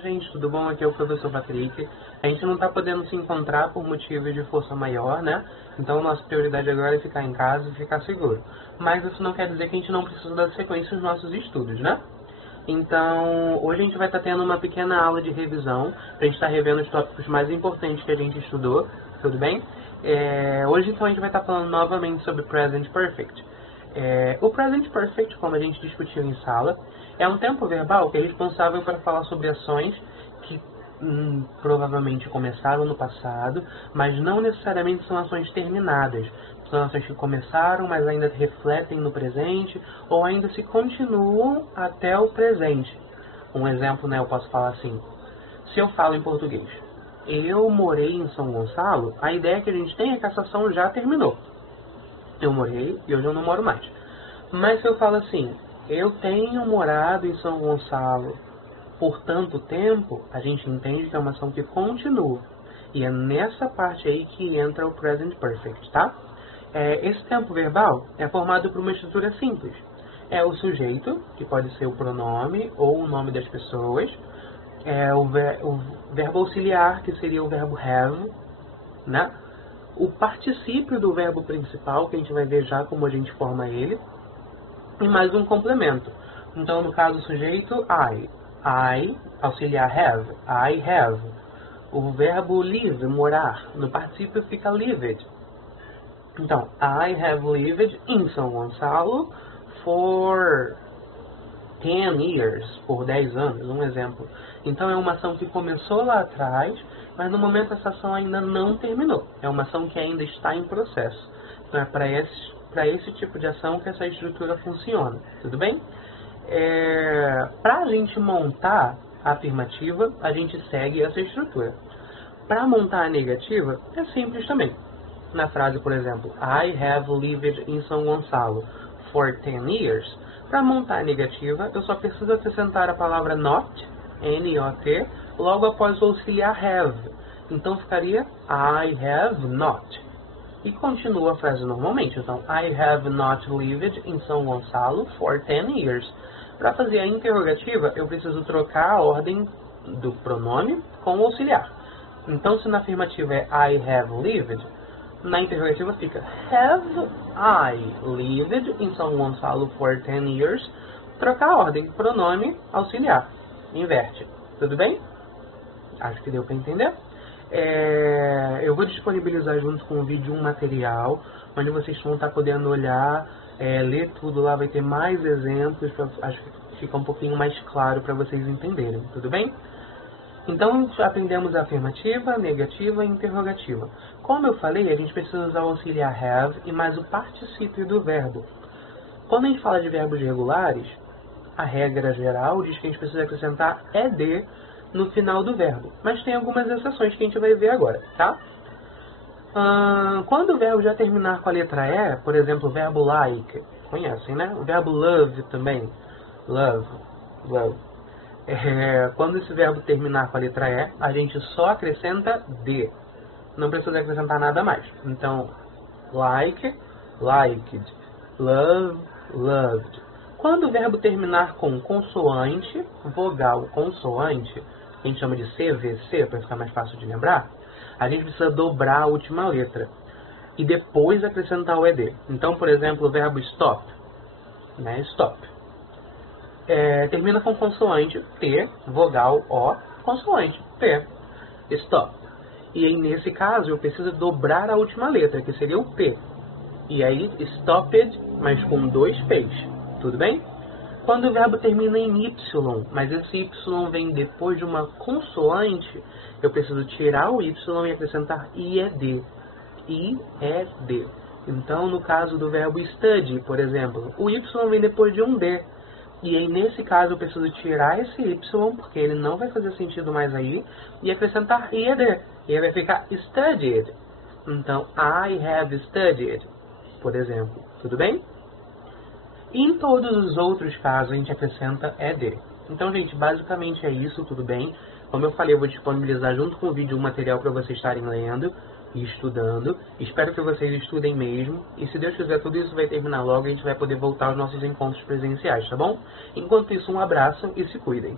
Gente, tudo bom? Aqui é o professor Patrick. A gente não está podendo se encontrar por motivos de força maior, né? Então, nossa prioridade agora é ficar em casa e ficar seguro. Mas isso não quer dizer que a gente não precisa dar sequência nos nossos estudos, né? Então, hoje a gente vai estar tendo uma pequena aula de revisão, para a gente estar revendo os tópicos mais importantes que a gente estudou, tudo bem? Hoje, então, a gente vai estar falando novamente sobre Present Perfect. O Present Perfect, como a gente discutiu em sala, é um tempo verbal que é responsável para falar sobre ações que provavelmente começaram no passado, mas não necessariamente são ações terminadas. São ações que começaram, mas ainda refletem no presente, ou ainda se continuam até o presente. Um exemplo, né, eu posso falar assim, se eu falo em português, eu morei em São Gonçalo, a ideia que a gente tem é que essa ação já terminou. Eu morei e hoje eu não moro mais. Mas se eu falo assim, eu tenho morado em São Gonçalo por tanto tempo, a gente entende que é uma ação que continua. E é nessa parte aí que entra o Present Perfect, tá? Esse tempo verbal é formado por uma estrutura simples. É o sujeito, que pode ser o pronome ou o nome das pessoas. O verbo auxiliar, que seria o verbo have, né? O particípio do verbo principal, que a gente vai ver já como a gente forma ele, e mais um complemento. Então, no caso, o sujeito, I, auxiliar have, I have. O verbo live, morar, no particípio fica lived. Então, I have lived in São Gonçalo for 10 years, por 10 anos, um exemplo. Então, é uma ação que começou lá atrás, mas no momento essa ação ainda não terminou. É uma ação que ainda está em processo. Então, é para esse tipo de ação que essa estrutura funciona, tudo bem? Para a gente montar a afirmativa, a gente segue essa estrutura. Para montar a negativa, é simples também. Na frase, por exemplo, I have lived in São Gonçalo for 10 years. Para montar a negativa, eu só preciso acrescentar a palavra not, N-O-T, logo após o auxiliar have. Então ficaria I have not. E continua a frase normalmente. Então, I have not lived in São Gonçalo for 10 years. Para fazer a interrogativa, eu preciso trocar a ordem do pronome com o auxiliar. Então, se na afirmativa é I have lived, na interrogativa fica Have I lived in São Gonçalo for 10 years? Trocar a ordem, pronome, auxiliar. Inverte. Tudo bem? Acho que deu para entender. Eu vou disponibilizar junto com o vídeo um material onde vocês vão estar podendo olhar, ler tudo lá, vai ter mais exemplos, acho que fica um pouquinho mais claro para vocês entenderem, tudo bem? Então, aprendemos a afirmativa, negativa e interrogativa. Como eu falei, a gente precisa usar o auxiliar have e mais o particípio do verbo. Quando a gente fala de verbos regulares, a regra geral diz que a gente precisa acrescentar ed no final do verbo. Mas tem algumas exceções que a gente vai ver agora, tá? Quando o verbo já terminar com a letra E, por exemplo, o verbo like, conhecem, né? O verbo love também, love. Quando esse verbo terminar com a letra E, a gente só acrescenta D. Não precisa acrescentar nada mais. Então, like, liked, love, loved. Quando o verbo terminar com consoante, vogal consoante, que a gente chama de CVC, para ficar mais fácil de lembrar, a gente precisa dobrar a última letra e depois acrescentar o ED. Então, por exemplo, o verbo stop, né? Stop. Termina com consoante T, vogal O, consoante P, stop. E aí, nesse caso, eu preciso dobrar a última letra, que seria o P. E aí, stopped, mas com 2 P's. Tudo bem? Quando o verbo termina em Y, mas esse Y vem depois de uma consoante, eu preciso tirar o Y e acrescentar IED. IED. Então, no caso do verbo study, por exemplo, o Y vem depois de um D. E aí, nesse caso, eu preciso tirar esse Y, porque ele não vai fazer sentido mais aí, e acrescentar IED. E aí vai ficar studied. Então, I have studied, por exemplo. Tudo bem? E em todos os outros casos, a gente acrescenta ED. Então, gente, basicamente é isso, tudo bem? Como eu falei, eu vou disponibilizar junto com o vídeo um material para vocês estarem lendo e estudando. Espero que vocês estudem mesmo. E se Deus quiser, tudo isso vai terminar logo e a gente vai poder voltar aos nossos encontros presenciais, tá bom? Enquanto isso, um abraço e se cuidem.